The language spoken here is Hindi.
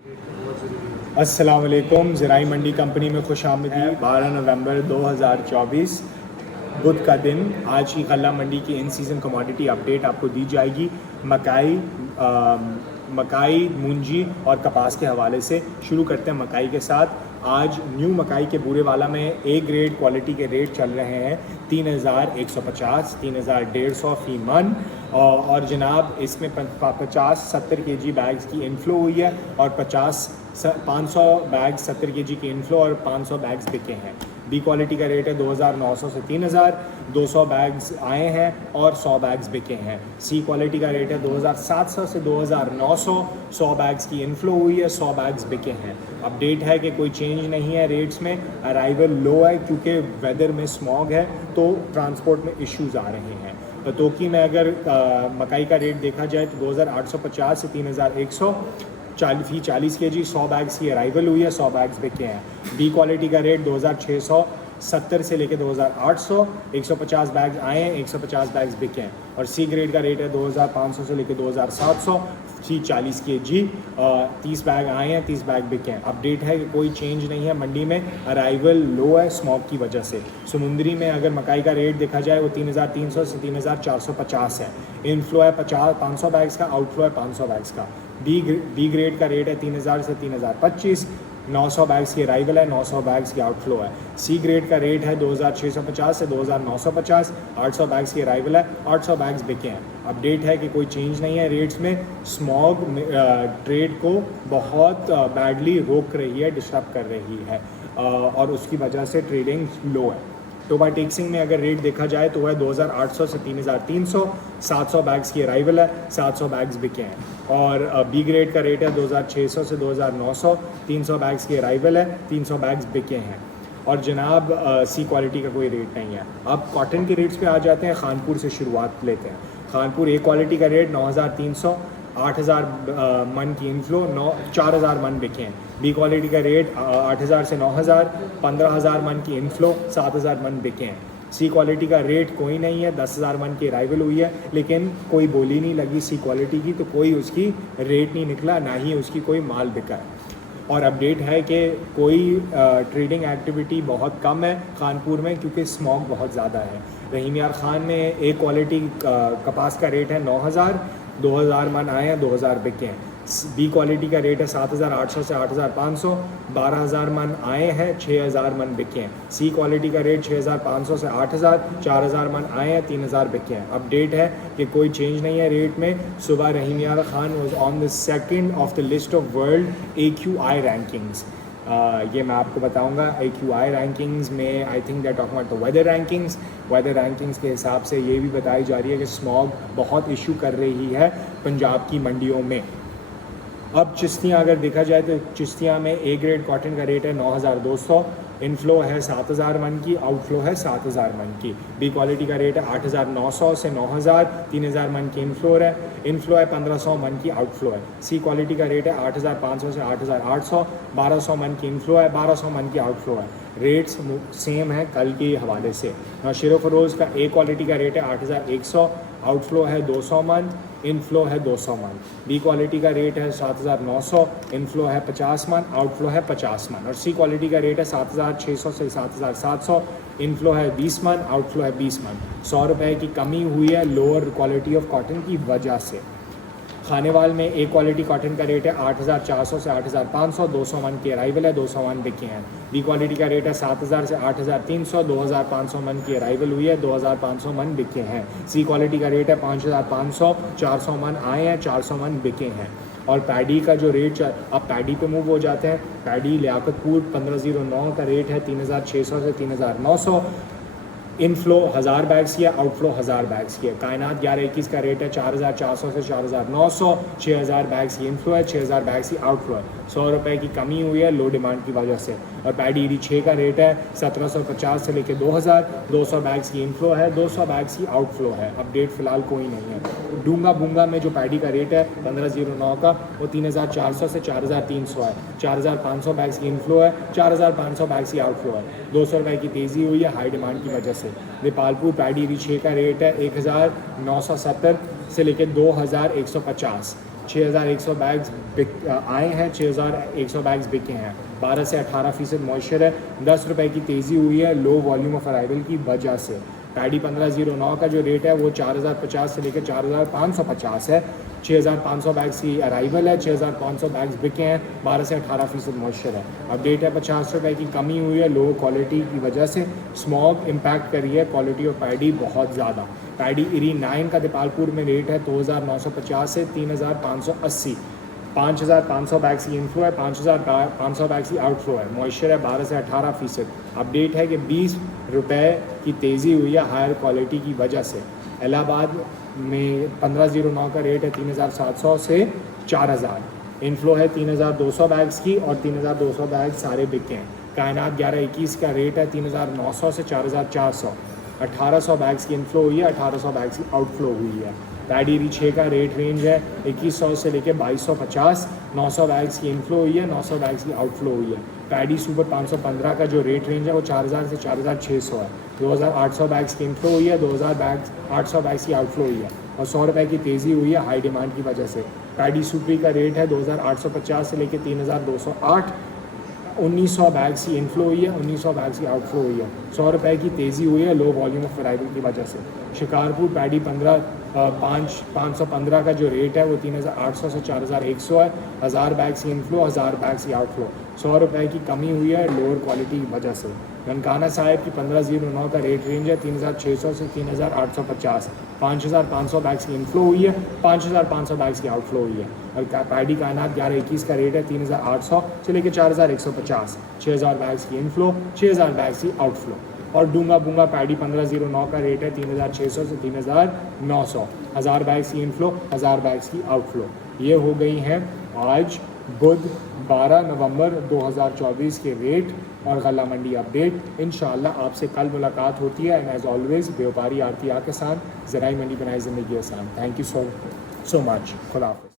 अस्सलाम वालेकुम। ज़राई मंडी कंपनी में खुश आमदीद। 12 नवंबर 2024 बुध का दिन। आज की गल्ला मंडी की इन सीज़न कमोडिटी अपडेट आपको दी जाएगी मकाई, मूंजी और कपास के हवाले से। शुरू करते हैं मकाई के साथ। आज न्यू मकाई के बूरे वाला में ए ग्रेड क्वालिटी के रेट चल रहे हैं 3150, 3150 फ़ी मन। और जनाब इसमें 50-70 kg बैग्स की इनफ्लो हुई है और 500 बैग्स 70 kg की इनफ्लो और 500 बैग्स बिके हैं। बी क्वालिटी का रेट है 2900 से 3000, 200 बैग्स आए हैं और 100 बैग्स बिके हैं। सी क्वालिटी का रेट है 2700 से 2900, 100 बैग्स की इनफ्लो हुई है, 100 बैग्स बिके हैं। अपडेट है कि कोई चेंज नहीं है रेट्स में। अराइवल लो है क्योंकि वेदर में स्मॉग है तो ट्रांसपोर्ट में इश्यूज़ आ रहे हैं। तो तोकी में अगर मकाई का रेट देखा जाए तो 2850 से 3100 40 kg 100 बैग्स की अराइवल हुई है, 100 बैग्स बिके हैं। बी क्वालिटी का रेट 2670 से लेकर 2800, 150 बैग्स आए हैं, 150 बैग्स बिके हैं। और सी ग्रेड का रेट है 2500 से लेकर 2700, सी 40 kg 30 बैग आए हैं, 30 बैग बिके हैं। अपडेट है कि कोई चेंज नहीं है मंडी में। अराइवल लो है स्मॉग की वजह से। समुंदरी में अगर मकाई का रेट देखा जाए वो 3300 से 3450 है। इनफ्लो है 500 बैग्स का, आउटफ्लो है 500 बैग्स का। बी ग्रेड का रेट है 3000 से 3025, 900 बैग्स की अराइवल है, 900 बैग्स की आउटफ्लो है। सी ग्रेड का रेट है 2650 से 2950, 800 बैग्स की अराइवल है, 800 बैग्स बिके हैं। अपडेट है कि कोई चेंज नहीं है रेट्स में। स्मॉग ट्रेड को बहुत बैडली रोक रही है, डिस्टर्ब कर रही है और उसकी वजह से ट्रेडिंग लो है। टोबा टेक्सिंग में अगर रेट देखा जाए तो वह 2800 से 3300, 700 बैग्स की अराइवल है, 700 बैग्स बिके हैं। और बी ग्रेड का रेट है 2600 से 2900, 300 बैग्स की अराइवल है, 300 बैग्स बिके हैं। और जनाब सी क्वालिटी का कोई रेट नहीं है। अब कॉटन के रेट्स पे आ जाते हैं। खानपुर से शुरुआत लेते हैं। खानपुर ए क्वालिटी का रेट 9300, 8000 मन की इनफ्लो, 4000 मन बिके हैं। बी क्वालिटी का रेट 8000 से 9000, 15000 मन की इनफ्लो, 7000 मन बिके हैं। सी क्वालिटी का रेट कोई नहीं है, 10000 मन की अराइवल हुई है, लेकिन कोई बोली नहीं लगी सी क्वालिटी की, तो कोई उसकी रेट नहीं निकला, ना ही उसकी कोई माल बिका है। और अपडेट है कि कोई ट्रेडिंग एक्टिविटी बहुत कम है खानपुर में क्योंकि स्मॉग बहुत ज़्यादा है। रहीम यार ख़ान में ए क्वालिटी कपास का रेट है 9000, 2000 मन आए हैं, 2000 बिके हैं। बी क्वालिटी का रेट है 7800 से 8500, 12000 मन आए हैं, 6000 मन बिके हैं। सी क्वालिटी का रेट 6500 से 8000, 4000 मन आए हैं, 3000 बिके हैं। अपडेट है कि कोई चेंज नहीं है रेट में। सुबह Rahim Yar Khan was on the second of the list of world AQI rankings. ये मैं आपको बताऊंगा। AQI रैंकिंग्स में I think that talking about the weather rankings के हिसाब से ये भी बताई जा रही है कि स्मॉग बहुत इशू कर रही है पंजाब की मंडियों में। अब चिश्तियाँ अगर देखा जाए तो चिश्तियाँ में ए ग्रेड कॉटन का रेट है 9200, इनफ्लो है 7000 मन की, आउटफ्लो है 7000 मन की। बी क्वालिटी का रेट है 8900 से 9000, 3000 मन की इनफ्लो है, 1500 मन की आउटफ्लो है। सी क्वालिटी का रेट है 8500 से 8800, 1200 मन की इनफ्लो है, 1200 मन की आउटफ्लो है। रेट्स सेम है कल के हवाले से। शेरो फरोज़ का ए क्वालिटी का रेट है 8100, आउटफ्लो है 200 मन, इनफ्लो है 200 मन। बी क्वालिटी का रेट है 7900, इनफ्लो है 50 मन, आउटफ्लो है 50 मन। और सी क्वालिटी का रेट है 7600 से 7700, इनफ्लो है 20 मन, आउटफ्लो है 20 मन। 100 रुपये की कमी हुई है लोअर क्वालिटी ऑफ कॉटन की वजह से। खानेवाल में ए क्वालिटी कॉटन का रेट है 8400 से 8500, 200 मन की अराइवल है, 200 मन बिके हैं। बी क्वालिटी का रेट है 7000 से 8300, 2500 मन की अराइवल हुई है, 2500 मन बिके हैं। सी क्वालिटी का रेट है 5500, 400 मन आए हैं, 400 मन बिके हैं। और पैडी का जो रेट, अब पैडी पे मूव हो जाते हैं। पैडी लियाकतपुर 1509 का रेट है 3600 से 3900, इनफ्लो 1000 बैग्स की है, आउटफ्लो 1000 बैग्स की है। कायनात 1121 का रेट है 4400 से 4900, 6000 बैग्स की इनफ्लो है, 6000 बैग्स की आउटफ्लो है। 100 रुपये की कमी हुई है लो डिमांड की वजह से। और पैडी ईडी 6 का रेट है 1750 से लेकर 2000, 200 बैग्स की इनफ्लो है, 200 बैग्स की आउटफ्लो है। अपडेट फ़िलहाल कोई नहीं है। डूंगा बूंगा में जो पैडी का रेट है 1509 का, वो 3400 से 4300 है, 4500 बैग्स की इनफ्लो है, 4500 बैग्स की आउटफ्लो है। 200 रुपये की तेज़ी हुई है हाई डिमांड की वजह से। नेपालपुर पैडी री 6 का रेट है 1970 से लेकर 2150, 6100 बैग्स आए हैं, 6100 बैग्स बिके हैं। 12 से 18% मॉइस्चर है, 10 रुपये की तेज़ी हुई है लो वॉल्यूम ऑफ अराइवल की वजह से। पैडी 1509 का जो रेट है वो 4050 से लेकर 4550 है। 6500 बैग्स की अराइवल है, 6500 बैग्स बिके हैं, 12 से 18% मॉइस्चर है। अपडेट है 50 रुपये की कमी हुई है लो क्वालिटी की वजह से। स्मॉग इम्पैक्ट कर रही है क्वालिटी ऑफ पैडी बहुत ज़्यादा। पैडी इरी 9 का दीपालपुर में रेट है 2950 से 3580। 5500 बैग्स की इनफ्लो है, 5500 बैग्स की आउटफ्लो है। मॉइस्चर है 12 से 18%। अपडेट है कि 20 रुपये की तेज़ी हुई है हायर क्वालिटी की वजह से। इलाहाबाद में 1509 का रेट है 3700 से 4000। इनफ्लो है 3200 बैग्स की और 3200 बैग सारे बिके हैं। कायनात 1121 का रेट है 3900 से 4400। 1800 बैग्स की इनफ्लो हुई है, 1800 बैग्स की आउटफ्लो हुई है। पैडी री 6 का रेट रेंज है 2100 से लेकर 2250। 900 बैग्स की इनफ्लो हुई है, 900 बैग्स की आउटफ्लो हुई है। पैडी सुपर 515 का जो रेट रेंज है वो 4000 से 4600 है। 2800 बैग्स की इनफ्लो हुई है, 2800 बैग्स की आउटफ्लो हुई है और 100 रुपये की तेज़ी हुई है हाई डिमांड की वजह से। पैडी सुपरी का रेट है 2850 से लेकर 3208। 1900 बैग्स की इनफ्लो हुई है, 1900 बैग्स की आउटफ्लो हुई है। 100 रुपये की तेज़ी हुई है लो वॉल्यूम ऑफ अराइवल की वजह से। शिकारपुर पैडी 515 का जो रेट है वो 3800 से 4100 है। 1000 बैग्स की इनफ्लो, 1000 बैग्स की आउटफ्लो। 100 रुपये की कमी हुई है लोअर क्वालिटी की वजह से। ननकाना साहिब की 1509 का रेट रेंज है 3600 से 3850। 5500 बैग्स की इनफ्लो हुई है, 5500 बैग्स की आउटफ्लो हुई है। और पैडी कायनात 1121 का रेट है 3800 से लेकर 4150। 6000 बैग्स की इनफ्लो, 6000 बैग्स की आउटफ्लो। और डूंगा बूंगा पैडी 1509 का रेट है 3600 से 3900। 1000 बैग्स की इनफ्लो, 1000 बैग्स की आउटफ्लो। ये हो गई हैं आज बुध 12 नवंबर 2024 के रेट और गला मंडी अपडेट। इंशाअल्लाह आपसे कल मुलाकात होती है। एंड एज ऑलवेज़ व्यापारी आरती के साथ ज़राई मंडी बनाई ज़िंदगी आसान। Thank you so much. खुदा हाफ़िज़।